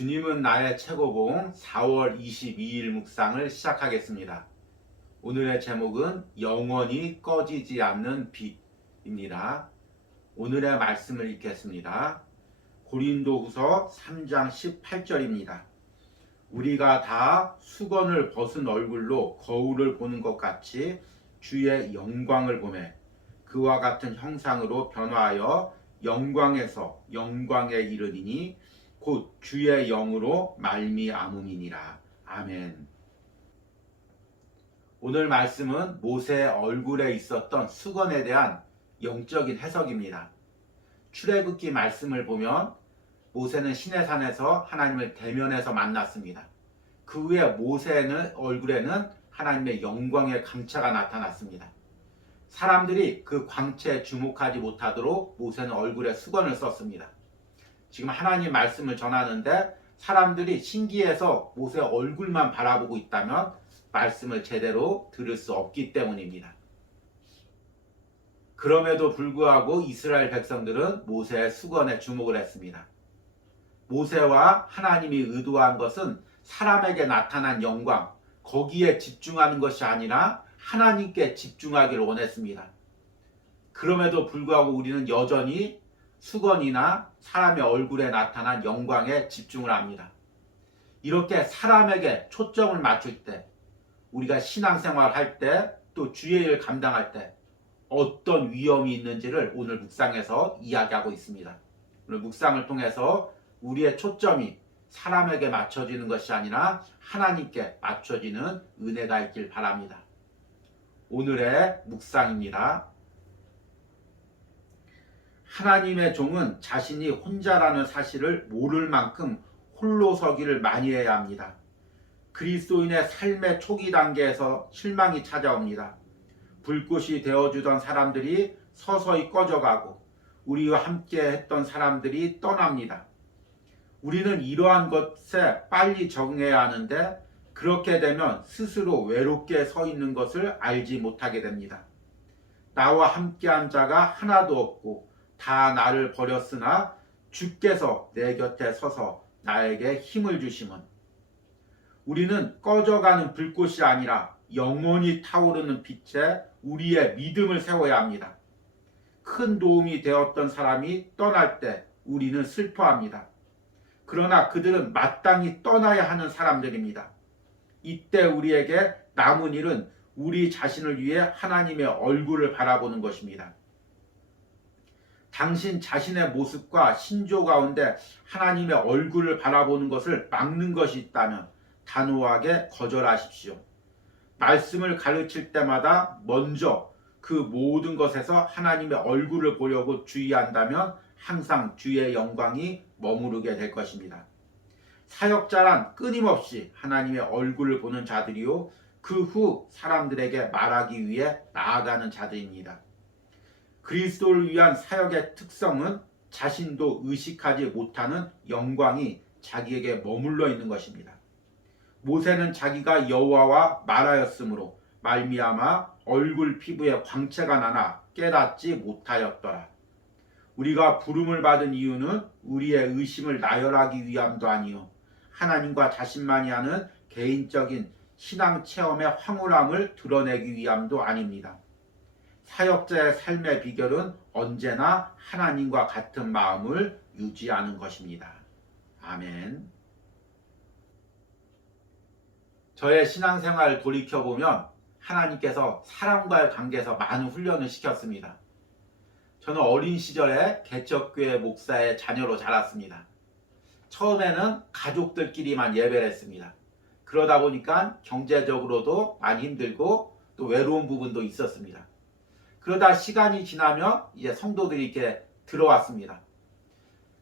주님은 나의 최고봉 4월 22일 묵상을 시작하겠습니다. 오늘의 제목은 영원히 꺼지지 않는 빛입니다. 오늘의 말씀을 읽겠습니다. 고린도후서 3장 18절입니다. 우리가 다 수건을 벗은 얼굴로 거울을 보는 것 같이 주의 영광을 보매 그와 같은 형상으로 변화하여 영광에서 영광에 이르리니 곧 주의 영으로 말미암음이니라. 아멘. 오늘 말씀은 모세의 얼굴에 있었던 수건에 대한 영적인 해석입니다. 출애굽기 말씀을 보면 모세는 시내산에서 하나님을 대면해서 만났습니다. 그 후에 모세의 얼굴에는 하나님의 영광의 광채가 나타났습니다. 사람들이 그 광채에 주목하지 못하도록 모세는 얼굴에 수건을 썼습니다. 지금 하나님 말씀을 전하는데 사람들이 신기해서 모세의 얼굴만 바라보고 있다면 말씀을 제대로 들을 수 없기 때문입니다. 그럼에도 불구하고 이스라엘 백성들은 모세의 수건에 주목을 했습니다. 모세와 하나님이 의도한 것은 사람에게 나타난 영광, 거기에 집중하는 것이 아니라 하나님께 집중하기를 원했습니다. 그럼에도 불구하고 우리는 여전히 수건이나 사람의 얼굴에 나타난 영광에 집중을 합니다. 이렇게 사람에게 초점을 맞출 때, 우리가 신앙생활 할 때, 또 주의 일 감당할 때 어떤 위험이 있는지를 오늘 묵상에서 이야기하고 있습니다. 오늘 묵상을 통해서 우리의 초점이 사람에게 맞춰지는 것이 아니라 하나님께 맞춰지는 은혜가 있길 바랍니다. 오늘의 묵상입니다. 하나님의 종은 자신이 혼자라는 사실을 모를 만큼 홀로 서기를 많이 해야 합니다. 그리스도인의 삶의 초기 단계에서 실망이 찾아옵니다. 불꽃이 되어주던 사람들이 서서히 꺼져가고 우리와 함께 했던 사람들이 떠납니다. 우리는 이러한 것에 빨리 적응해야 하는데 그렇게 되면 스스로 외롭게 서 있는 것을 알지 못하게 됩니다. 나와 함께한 자가 하나도 없고 다 나를 버렸으나 주께서 내 곁에 서서 나에게 힘을 주심은, 우리는 꺼져가는 불꽃이 아니라 영원히 타오르는 빛에 우리의 믿음을 세워야 합니다. 큰 도움이 되었던 사람이 떠날 때 우리는 슬퍼합니다. 그러나 그들은 마땅히 떠나야 하는 사람들입니다. 이때 우리에게 남은 일은 우리 자신을 위해 하나님의 얼굴을 바라보는 것입니다. 당신 자신의 모습과 신조 가운데 하나님의 얼굴을 바라보는 것을 막는 것이 있다면 단호하게 거절하십시오. 말씀을 가르칠 때마다 먼저 그 모든 것에서 하나님의 얼굴을 보려고 주의한다면 항상 주의 영광이 머무르게 될 것입니다. 사역자란 끊임없이 하나님의 얼굴을 보는 자들이요, 그 후 사람들에게 말하기 위해 나아가는 자들입니다. 그리스도를 위한 사역의 특성은 자신도 의식하지 못하는 영광이 자기에게 머물러 있는 것입니다. 모세는 자기가 여호와와 말하였으므로 말미암아 얼굴 피부에 광채가 나나 깨닫지 못하였더라. 우리가 부름을 받은 이유는 우리의 의심을 나열하기 위함도 아니요 하나님과 자신만이 하는 개인적인 신앙 체험의 황홀함을 드러내기 위함도 아닙니다. 사역자의 삶의 비결은 언제나 하나님과 같은 마음을 유지하는 것입니다. 아멘. 저의 신앙생활을 돌이켜보면 하나님께서 사람과의 관계에서 많은 훈련을 시켰습니다. 저는 어린 시절에 개척교회 목사의 자녀로 자랐습니다. 처음에는 가족들끼리만 예배를 했습니다. 그러다 보니까 경제적으로도 많이 힘들고 또 외로운 부분도 있었습니다. 그러다 시간이 지나면 이제 성도들이 이렇게 들어왔습니다.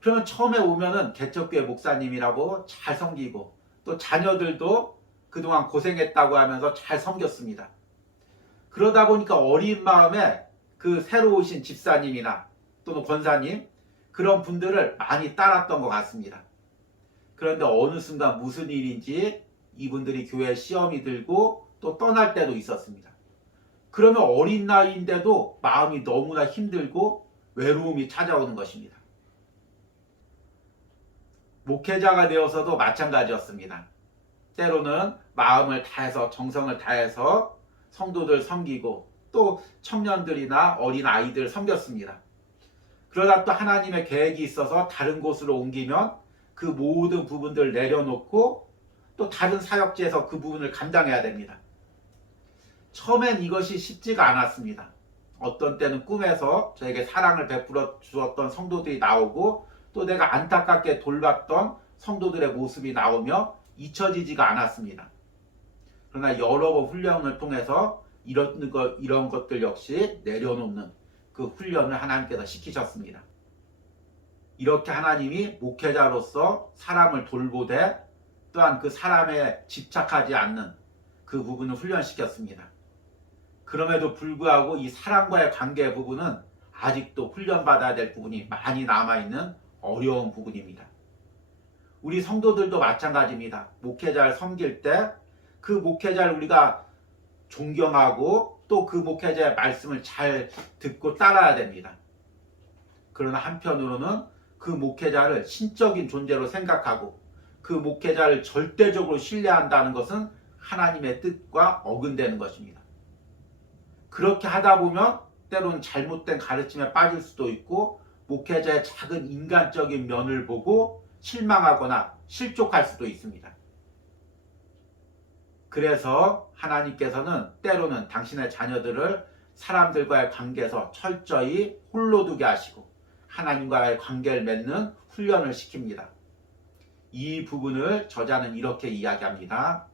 그러면 처음에 오면은 개척교회 목사님이라고 잘 섬기고 또 자녀들도 그동안 고생했다고 하면서 잘 섬겼습니다. 그러다 보니까 어린 마음에 그 새로 오신 집사님이나 또는 권사님 그런 분들을 많이 따랐던 것 같습니다. 그런데 어느 순간 무슨 일인지 이분들이 교회 시험이 들고 또 떠날 때도 있었습니다. 그러면 어린 나이인데도 마음이 너무나 힘들고 외로움이 찾아오는 것입니다. 목회자가 되어서도 마찬가지였습니다. 때로는 마음을 다해서 정성을 다해서 성도들 섬기고 또 청년들이나 어린 아이들 섬겼습니다. 그러다 또 하나님의 계획이 있어서 다른 곳으로 옮기면 그 모든 부분들을 내려놓고 또 다른 사역지에서 그 부분을 감당해야 됩니다. 처음엔 이것이 쉽지가 않았습니다. 어떤 때는 꿈에서 저에게 사랑을 베풀어 주었던 성도들이 나오고 또 내가 안타깝게 돌봤던 성도들의 모습이 나오며 잊혀지지가 않았습니다. 그러나 여러 번 훈련을 통해서 이런 것들 역시 내려놓는 그 훈련을 하나님께서 시키셨습니다. 이렇게 하나님이 목회자로서 사람을 돌보되 또한 그 사람에 집착하지 않는 그 부분을 훈련시켰습니다. 그럼에도 불구하고 이 사람과의 관계 부분은 아직도 훈련받아야 될 부분이 많이 남아있는 어려운 부분입니다. 우리 성도들도 마찬가지입니다. 목회자를 섬길 때 그 목회자를 우리가 존경하고 또 그 목회자의 말씀을 잘 듣고 따라야 됩니다. 그러나 한편으로는 그 목회자를 신적인 존재로 생각하고 그 목회자를 절대적으로 신뢰한다는 것은 하나님의 뜻과 어긋되는 것입니다. 그렇게 하다 보면 때로는 잘못된 가르침에 빠질 수도 있고 목회자의 작은 인간적인 면을 보고 실망하거나 실족할 수도 있습니다. 그래서 하나님께서는 때로는 당신의 자녀들을 사람들과의 관계에서 철저히 홀로 두게 하시고 하나님과의 관계를 맺는 훈련을 시킵니다. 이 부분을 저자는 이렇게 이야기합니다.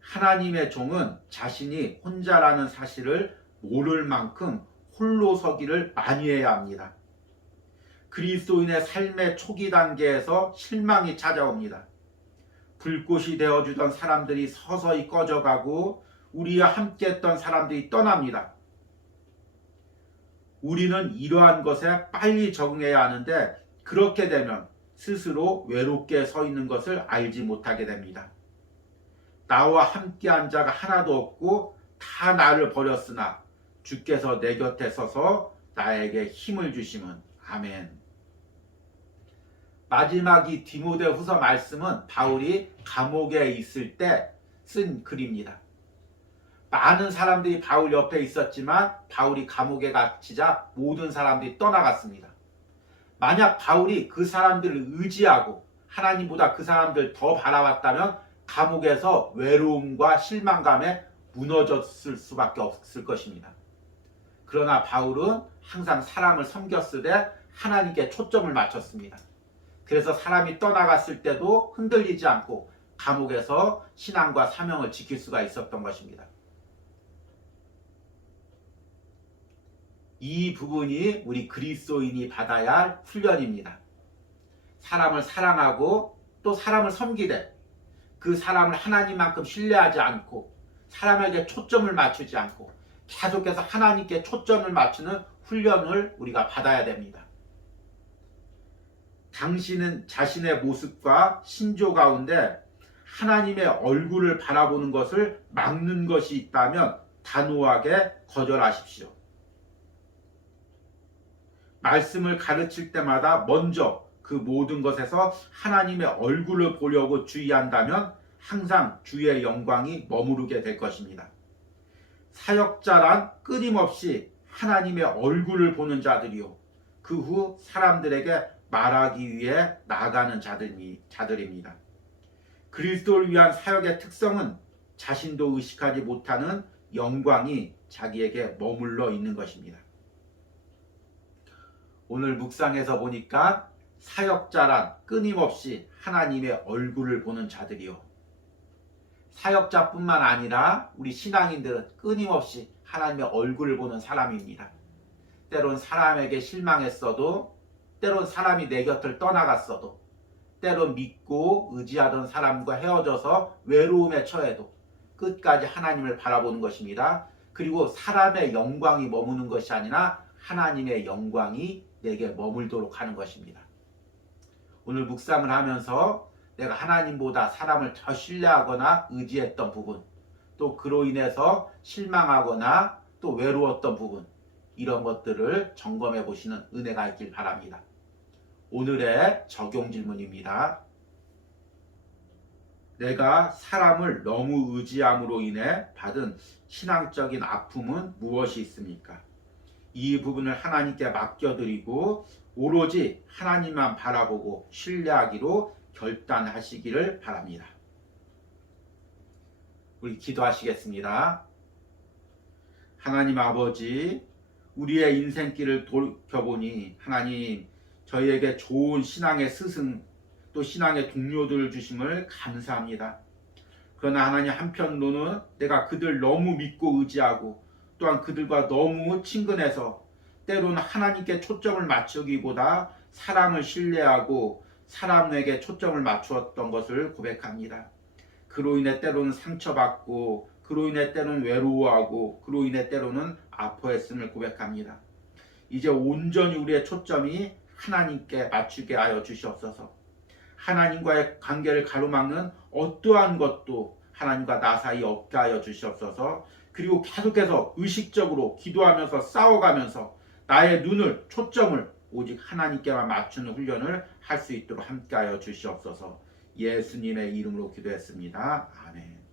하나님의 종은 자신이 혼자라는 사실을 모를 만큼 홀로 서기를 많이 해야 합니다. 그리스도인의 삶의 초기 단계에서 실망이 찾아옵니다. 불꽃이 되어주던 사람들이 서서히 꺼져가고 우리와 함께했던 사람들이 떠납니다. 우리는 이러한 것에 빨리 적응해야 하는데 그렇게 되면 스스로 외롭게 서 있는 것을 알지 못하게 됩니다. 나와 함께한 자가 하나도 없고 다 나를 버렸으나 주께서 내 곁에 서서 나에게 힘을 주심은 아멘. 마지막 이 디모데후서 말씀은 바울이 감옥에 있을 때 쓴 글입니다. 많은 사람들이 바울 옆에 있었지만 바울이 감옥에 갇히자 모든 사람들이 떠나갔습니다. 만약 바울이 그 사람들을 의지하고 하나님보다 그 사람들 더 바라봤다면 감옥에서 외로움과 실망감에 무너졌을 수밖에 없을 것입니다. 그러나 바울은 항상 사람을 섬겼으되 하나님께 초점을 맞췄습니다. 그래서 사람이 떠나갔을 때도 흔들리지 않고 감옥에서 신앙과 사명을 지킬 수가 있었던 것입니다. 이 부분이 우리 그리스도인이 받아야 할 훈련입니다. 사람을 사랑하고 또 사람을 섬기되 그 사람을 하나님만큼 신뢰하지 않고 사람에게 초점을 맞추지 않고 계속해서 하나님께 초점을 맞추는 훈련을 우리가 받아야 됩니다. 당신은 자신의 모습과 신조 가운데 하나님의 얼굴을 바라보는 것을 막는 것이 있다면 단호하게 거절하십시오. 말씀을 가르칠 때마다 먼저 그 모든 것에서 하나님의 얼굴을 보려고 주의한다면 항상 주의 영광이 머무르게 될 것입니다. 사역자란 끊임없이 하나님의 얼굴을 보는 자들이요 그 후 사람들에게 말하기 위해 나아가는 자들입니다. 그리스도를 위한 사역의 특성은 자신도 의식하지 못하는 영광이 자기에게 머물러 있는 것입니다. 오늘 묵상에서 보니까 사역자란 끊임없이 하나님의 얼굴을 보는 자들이요. 사역자뿐만 아니라 우리 신앙인들은 끊임없이 하나님의 얼굴을 보는 사람입니다. 때론 사람에게 실망했어도, 때론 사람이 내 곁을 떠나갔어도, 때론 믿고 의지하던 사람과 헤어져서 외로움에 처해도 끝까지 하나님을 바라보는 것입니다. 그리고 사람의 영광이 머무는 것이 아니라 하나님의 영광이 내게 머물도록 하는 것입니다. 오늘 묵상을 하면서 내가 하나님보다 사람을 더 신뢰하거나 의지했던 부분, 또 그로 인해서 실망하거나 또 외로웠던 부분, 이런 것들을 점검해 보시는 은혜가 있길 바랍니다. 오늘의 적용 질문입니다. 내가 사람을 너무 의지함으로 인해 받은 신앙적인 아픔은 무엇이 있습니까? 이 부분을 하나님께 맡겨드리고 오로지 하나님만 바라보고 신뢰하기로 결단하시기를 바랍니다. 우리 기도하시겠습니다. 하나님 아버지, 우리의 인생길을 돌이켜보니 하나님, 저희에게 좋은 신앙의 스승 또 신앙의 동료들을 주심을 감사합니다. 그러나 하나님, 한편으로는 내가 그들 너무 믿고 의지하고 또한 그들과 너무 친근해서 때로는 하나님께 초점을 맞추기보다 사람을 신뢰하고 사람에게 초점을 맞추었던 것을 고백합니다. 그로 인해 때로는 상처받고 그로 인해 때로는 외로워하고 그로 인해 때로는 아파했음을 고백합니다. 이제 온전히 우리의 초점이 하나님께 맞추게 하여 주시옵소서. 하나님과의 관계를 가로막는 어떠한 것도 하나님과 나 사이 없게 하여 주시옵소서. 그리고 계속해서 의식적으로 기도하면서 싸워가면서 나의 눈을 초점을 오직 하나님께만 맞추는 훈련을 할 수 있도록 함께 하여 주시옵소서. 예수님의 이름으로 기도했습니다. 아멘.